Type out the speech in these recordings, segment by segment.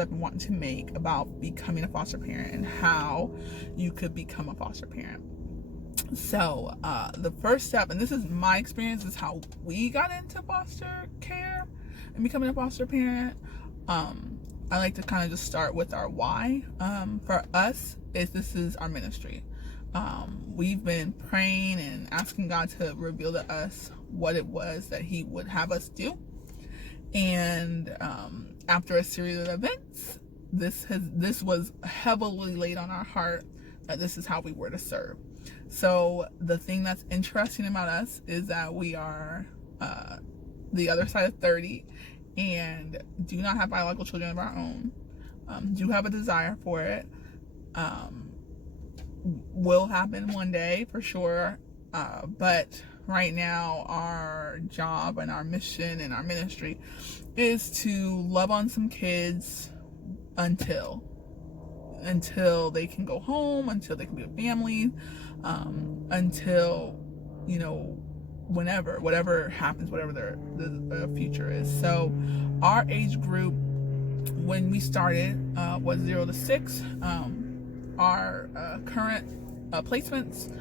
I've been wanting to make about becoming a foster parent and how you could become a foster parent. So the first step, and this is my experience, is how we got into foster care and becoming a foster parent. I like to kind of just start with our why. For us, this is our ministry. We've been praying and asking God to reveal to us what it was that He would have us do. And after a series of events, this was heavily laid on our heart that this is how we were to serve. So the thing that's interesting about us is that we are the other side of 30 and do not have biological children of our own. Do have a desire for it. Will happen one day for sure. But right now our job and our mission and our ministry is to love on some kids until they can go home, until they can be with family, until, you know, whatever happens, whatever the future is. So our age group when we started was 0 to 6. Our current placements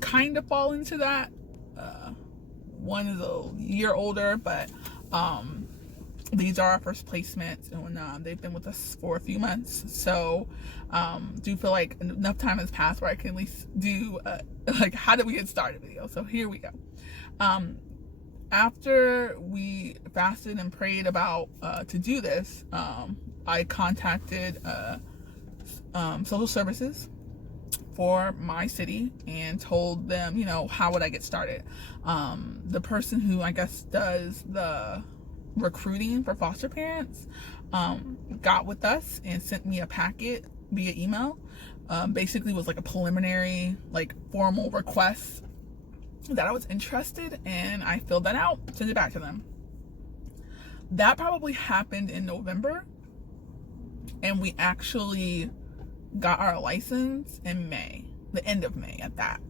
kind of fall into that. One is a year older, but these are our first placements, and they've been with us for a few months. So do feel like enough time has passed where I can at least do like, how did we get started video. So here we go. After we fasted and prayed about to do this, I contacted social services for my city and told them, you know, how would I get started. The person who I guess does the recruiting for foster parents got with us and sent me a packet via email. Basically was like a preliminary, like, formal request that I was interested, and I filled that out, sent it back to them. That probably happened in November, and we actually got our license in May, the end of May at that.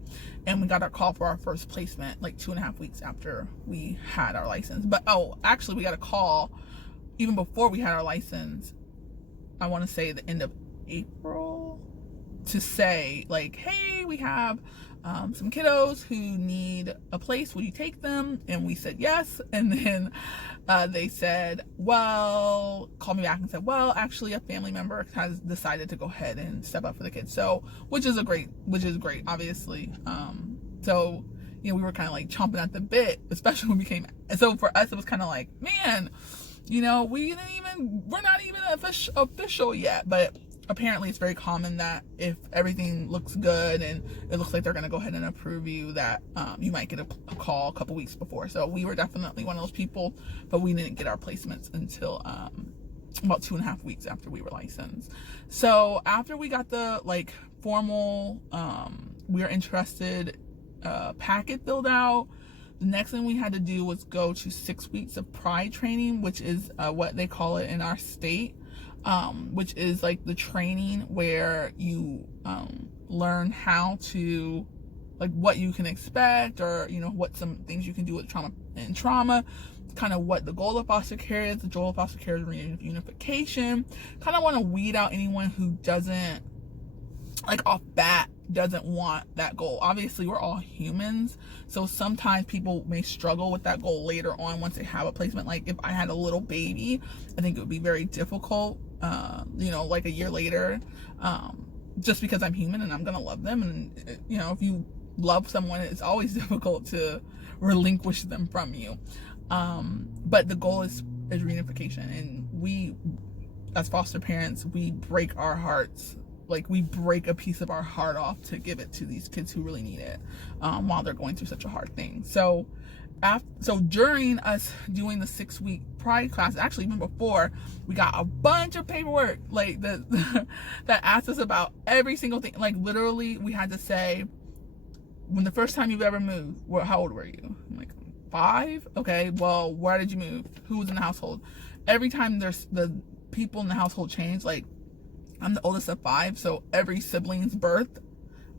And we got our call for our first placement like 2.5 weeks after we had our license. But actually we got a call even before we had our license, I want to say the end of April, to say like, hey, we have some kiddos who need a place, will you take them? And we said yes. And then they said, well, called me back and said, well, actually a family member has decided to go ahead and step up for the kids. So which is great, obviously. So, you know, we were kind of like chomping at the bit, especially when we came. So for us, it was kind of like, man, you know, we're not even official yet. But apparently it's very common that if everything looks good and it looks like they're going to go ahead and approve you, that you might get a call a couple weeks before. So we were definitely one of those people, but we didn't get our placements until about 2.5 weeks after we were licensed. So after we got the like formal we are interested packet filled out, the next thing we had to do was go to 6 weeks of pride training, which is what they call it in our state. Which is like the training where you learn how to, like, what you can expect, or, you know, what some things you can do with trauma, kind of what the goal of foster care is. The goal of foster care is reunification. Kind of want to weed out anyone who doesn't, like, off bat doesn't want that goal. Obviously we're all humans, so sometimes people may struggle with that goal later on once they have a placement. Like if I had a little baby, I think it would be very difficult, you know, like a year later, just because I'm human and I'm gonna love them. And you know, if you love someone, it's always difficult to relinquish them from you. But the goal is reunification, and we as foster parents, we break our hearts. Like we break a piece of our heart off to give it to these kids who really need it while they're going through such a hard thing. So during us doing the 6-week pride class, actually even before, we got a bunch of paperwork like that asked us about every single thing. Like literally we had to say, when the first time you've ever moved, how old were you? I'm like, 5. Okay, well, where did you move? Who was in the household? Every time there's the people in the household change, like I'm the oldest of 5, so every sibling's birth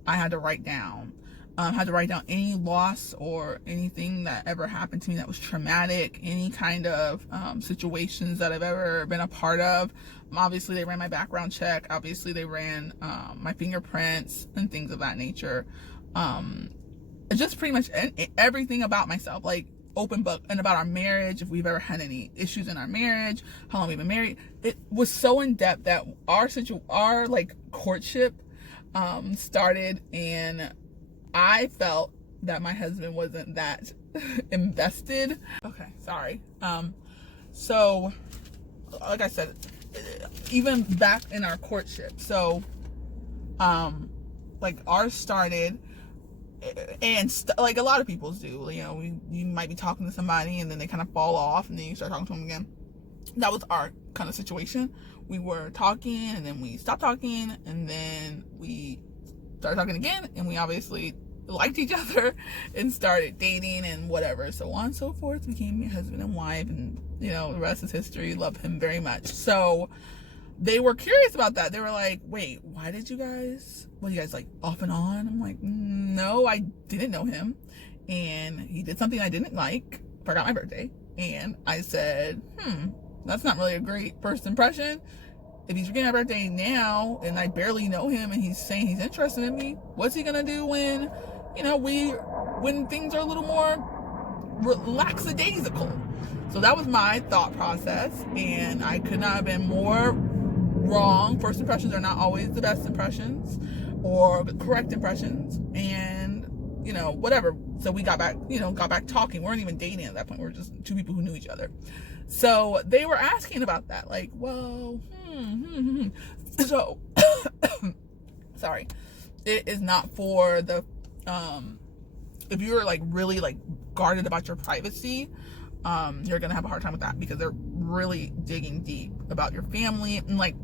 I had to write down. Had to write down any loss or anything that ever happened to me that was traumatic, any kind of situations that I've ever been a part of. Obviously, they ran my background check. Obviously, they ran my fingerprints and things of that nature. Just pretty much everything about myself, like open book, and about our marriage, if we've ever had any issues in our marriage, how long we've been married. It was so in depth that our like courtship started, and I felt that my husband wasn't that invested. Okay, sorry. So like I said, even back in our courtship, so like ours started, and like a lot of people's do, you know, you might be talking to somebody and then they kind of fall off and then you start talking to them again. That was our kind of situation. We were talking and then we stopped talking and then we started talking again, and we obviously liked each other and started dating and whatever, so on and so forth, became a husband and wife, and you know, the rest is history. Love him very much. So they were curious about that. They were like, wait, why did you guys, what, you guys like off and on? I'm like, no, I didn't know him, and he did something I didn't like, forgot my birthday, and I said, that's not really a great first impression. If he's forgetting my birthday now and I barely know him and he's saying he's interested in me, what's he gonna do when, you know, when things are a little more lackadaisical? So that was my thought process, and I could not have been more wrong. First impressions are not always the best impressions or correct impressions, and you know, whatever. So we got back talking. We weren't even dating at that point. We were just two people who knew each other. So they were asking about that, like, well, so sorry, it is not for the if you're like really like guarded about your privacy, you're gonna have a hard time with that, because they're really digging deep about your family and like,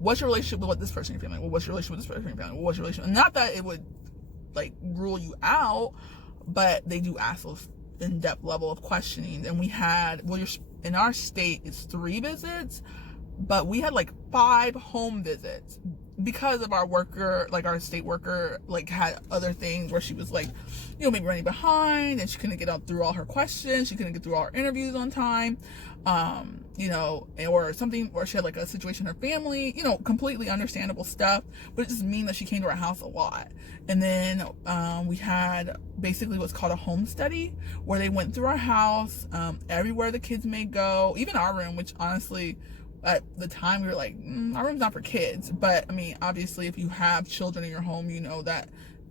what's your relationship with this person in your family? Well, what's your relationship with this person in your family? Well, what's your relationship? Not that it would like rule you out, but they do ask those in-depth level of questioning. And we had, well, in our state it's 3 visits, but we had like 5 home visits because of our worker, like our state worker, like had other things where she was like, you know, maybe running behind and she couldn't get out through all her questions, she couldn't get through all her interviews on time, you know, or something, or she had like a situation in her family, you know, completely understandable stuff, but it just means that she came to our house a lot. And then we had basically what's called a home study, where they went through our house, everywhere the kids may go, even our room, which honestly, at the time we were like, our room's not for kids. But I mean, obviously if you have children in your home, you know that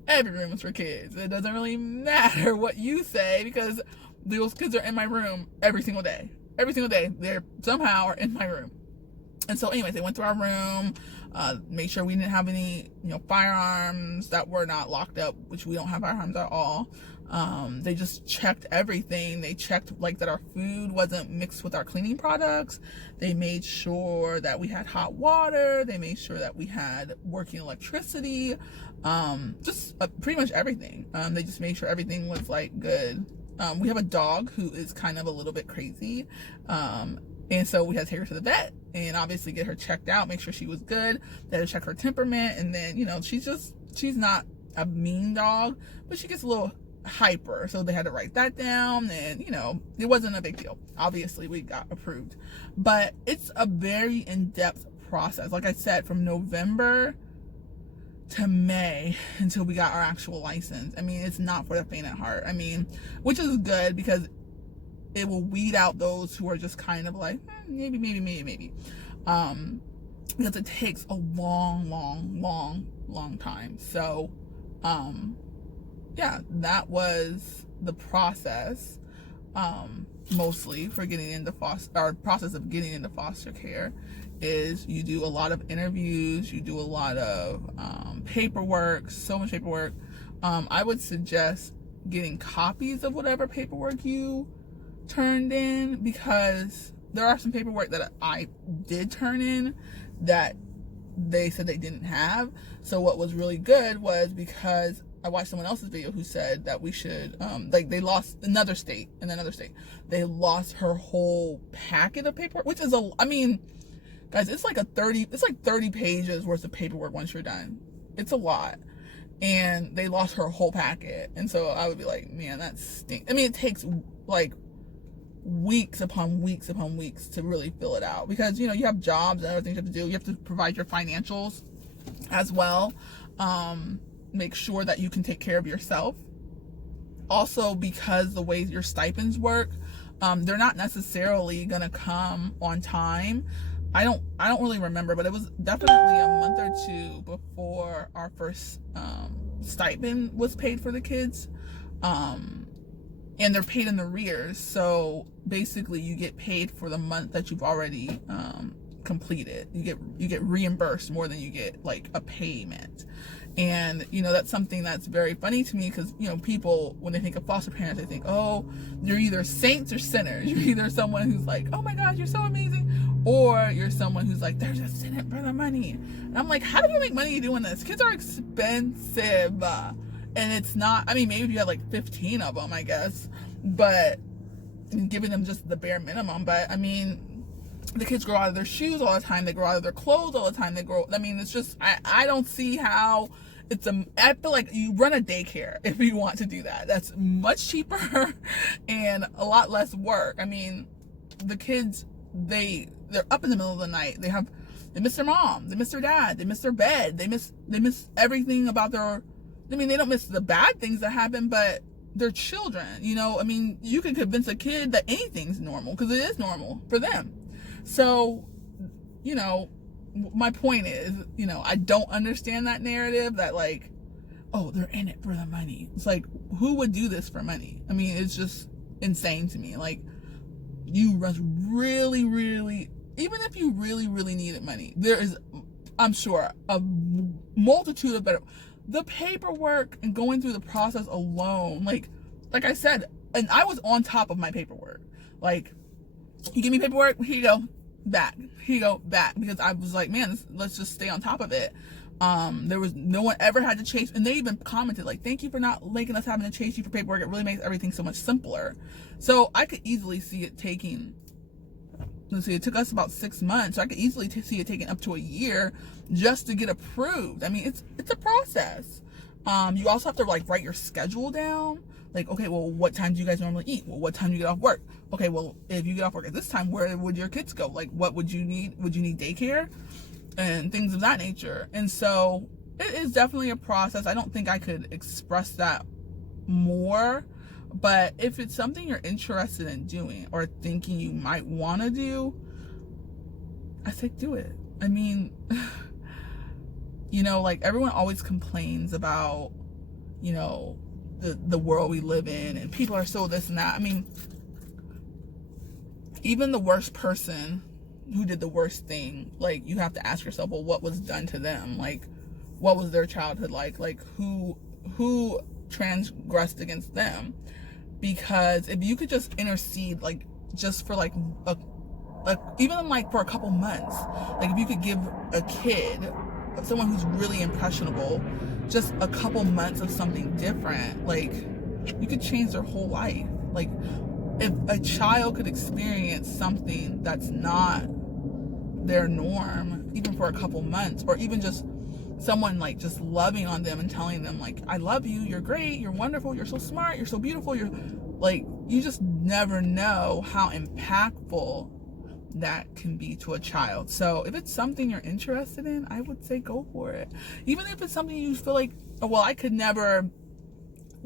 every room is for kids. It doesn't really matter what you say, because those kids are in my room every single day. They're somehow are in my room. And so anyways, they went through our room, made sure we didn't have any, you know, firearms that were not locked up, which we don't have firearms at all. They just checked everything. They checked like that our food wasn't mixed with our cleaning products. They made sure that we had hot water. They made sure that we had working electricity. Just pretty much everything. They just made sure everything was like good. We have a dog who is kind of a little bit crazy. And so we had to take her to the vet and obviously get her checked out, make sure she was good. They had to check her temperament. And then, you know, she's not a mean dog, but she gets a little hyper. So they had to write that down, and, you know, it wasn't a big deal. Obviously we got approved, but it's a very in-depth process. Like I said, from November to May until we got our actual license. I mean, it's not for the faint at heart. I mean, which is good, because it will weed out those who are just kind of like, maybe. Because it takes a long time. So, yeah, that was the process, mostly for getting into process of getting into foster care. Is you do a lot of interviews, you do a lot of paperwork, so much paperwork. I would suggest getting copies of whatever paperwork you turned in, because there are some paperwork that I did turn in that they said they didn't have. So what was really good was, because I watched someone else's video who said that we should, like they lost in another state, they lost her whole packet of paperwork, which is I mean, guys, it's like 30 pages worth of paperwork once you're done. It's a lot. and they lost her whole packet. And so I would be like, man, that stinks. I mean, it takes like weeks upon weeks upon weeks to really fill it out, because you have jobs and other things you have to do. You have to provide your financials as well. Make sure that you can take care of yourself. Also, because the way your stipends work, they're not necessarily gonna come on time. I don't really remember, but it was definitely a month or two before our first stipend was paid for the kids. And they're paid in arrears. So basically you get paid for the month that you've already completed. You get reimbursed more than you get like a payment. And that's something that's very funny to me, because people, when they think of foster parents, they think, oh, you're either saints or sinners. You're either someone who's like, oh my gosh, you're so amazing, or you're someone who's like, they're just in it for the money. And I'm like, how do you make money doing this? Kids are expensive. And it's not, I mean, maybe if you had like 15 of them, I guess, but giving them just the bare minimum. But I mean, the kids grow out of their shoes all the time. They grow out of their clothes all the time. It's just, I don't see how I feel like you run a daycare if you want to do that. That's much cheaper and a lot less work. I mean, the kids, they're up in the middle of the night. They miss their mom. They miss their dad. They miss their bed. They miss everything about they don't miss the bad things that happen, but they're children, I mean, you can convince a kid that anything's normal, because it is normal for them. So, my point is, I don't understand that narrative that like, oh, they're in it for the money. It's like, who would do this for money? I mean, it's just insane to me. Like, you must really, really, even if you really, really needed money, there is, I'm sure, a multitude of better. The paperwork and going through the process alone, like I said, and I was on top of my paperwork. Like, you give me paperwork, here you go, back. Here you go, back. Because I was like, man, let's just stay on top of it. There was no one ever had to chase, and they even commented like, thank you for not making us having to chase you for paperwork. It really makes everything so much simpler. So I could easily see it taking, it took us about 6 months, so I could easily see it taking up to a year just to get approved. I mean, it's a process. You also have to like write your schedule down. Like, okay, well, what time do you guys normally eat? Well, what time do you get off work? Okay, well, if you get off work at this time, where would your kids go? Like, what would you need? Would you need daycare? And things of that nature. And so it is definitely a process. I don't think I could express that more. But if it's something you're interested in doing or thinking you might want to do, I say do it. I mean, like everyone always complains about, the world we live in, and people are so this and that. I mean, even the worst person who did the worst thing, like, you have to ask yourself, well, what was done to them? Like, what was their childhood like? Like, who transgressed against them? Because if you could just intercede, like, just for like even like for a couple months, like if you could give a kid, someone who's really impressionable, just a couple months of something different, like, you could change their whole life. Like, if a child could experience something that's not their norm, even for a couple months, or even just someone like just loving on them and telling them like, I love you, you're great, you're wonderful, you're so smart, you're so beautiful, you're like, you just never know how impactful that can be to a child. So if it's something you're interested in, I would say go for it. Even if it's something you feel like, oh, well, I could never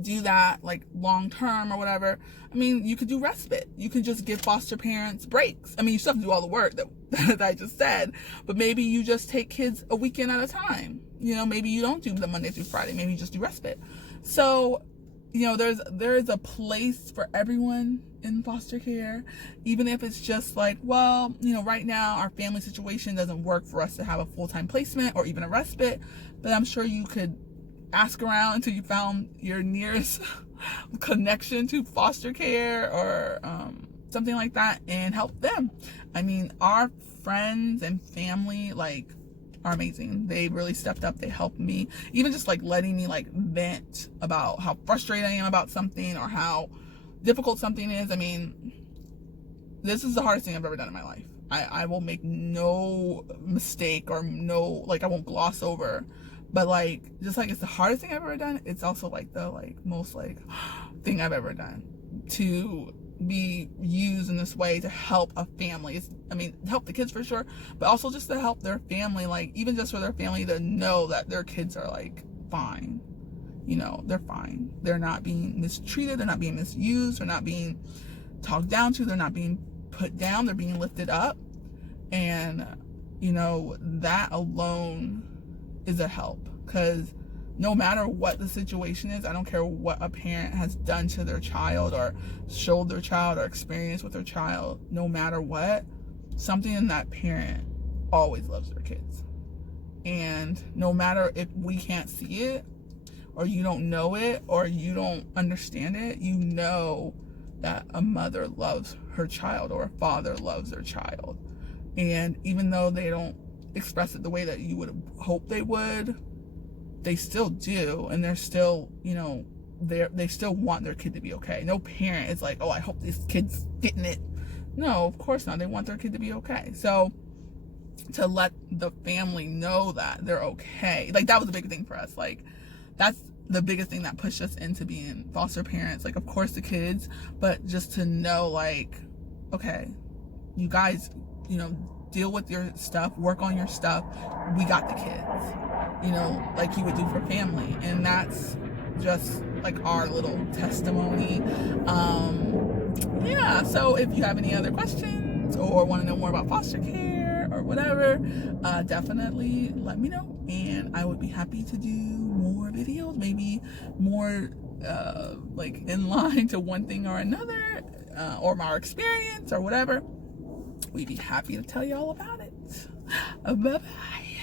do that like long term or whatever. I mean, you could do respite. You could just give foster parents breaks. I mean, you still have to do all the work that I just said, but maybe you just take kids a weekend at a time. Maybe you don't do the Monday through Friday. Maybe you just do respite. So, there's a place for everyone in foster care, even if it's just like, well, right now our family situation doesn't work for us to have a full-time placement or even a respite, but I'm sure you could ask around until you found your nearest connection to foster care or something like that and help them. I mean, our friends and family are amazing. They really stepped up. They helped me, even just like letting me like vent about how frustrated I am about something or how difficult something is. I mean, this is the hardest thing I've ever done in my life. I will make no mistake or I won't gloss over But like, just like it's the hardest thing I've ever done, it's also like the most thing I've ever done to be used in this way to help a family. I mean, help the kids for sure, but also just to help their family, like even just for their family to know that their kids are like fine. You know, they're fine. They're not being mistreated. They're not being misused. They're not being talked down to. They're not being put down. They're being lifted up. And, you know, that alone is a help, because no matter what the situation is, I don't care what a parent has done to their child or showed their child or experienced with their child, no matter what, something in that parent always loves their kids. And no matter if we can't see it, or you don't know it, or you don't understand it, you know that a mother loves her child or a father loves their child. And even though they don't express it the way that you would hope they would, they still do. And they're still, you know, they still want their kid to be okay. No parent is like, oh, I hope this kid's getting it. No, of course not. They want their kid to be okay. So to let the family know that they're okay, like that was a big thing for us. Like that's the biggest thing that pushed us into being foster parents. Like, of course the kids, but just to know, like, okay, you guys, you know, deal with your stuff, work on your stuff. We got the kids, you know, like you would do for family. And that's just like our little testimony. Yeah, so if you have any other questions or want to know more about foster care or whatever, definitely let me know, and I would be happy to do more videos, maybe more like in line to one thing or another, or my experience or whatever. We'd be happy to tell you all about it. Bye bye.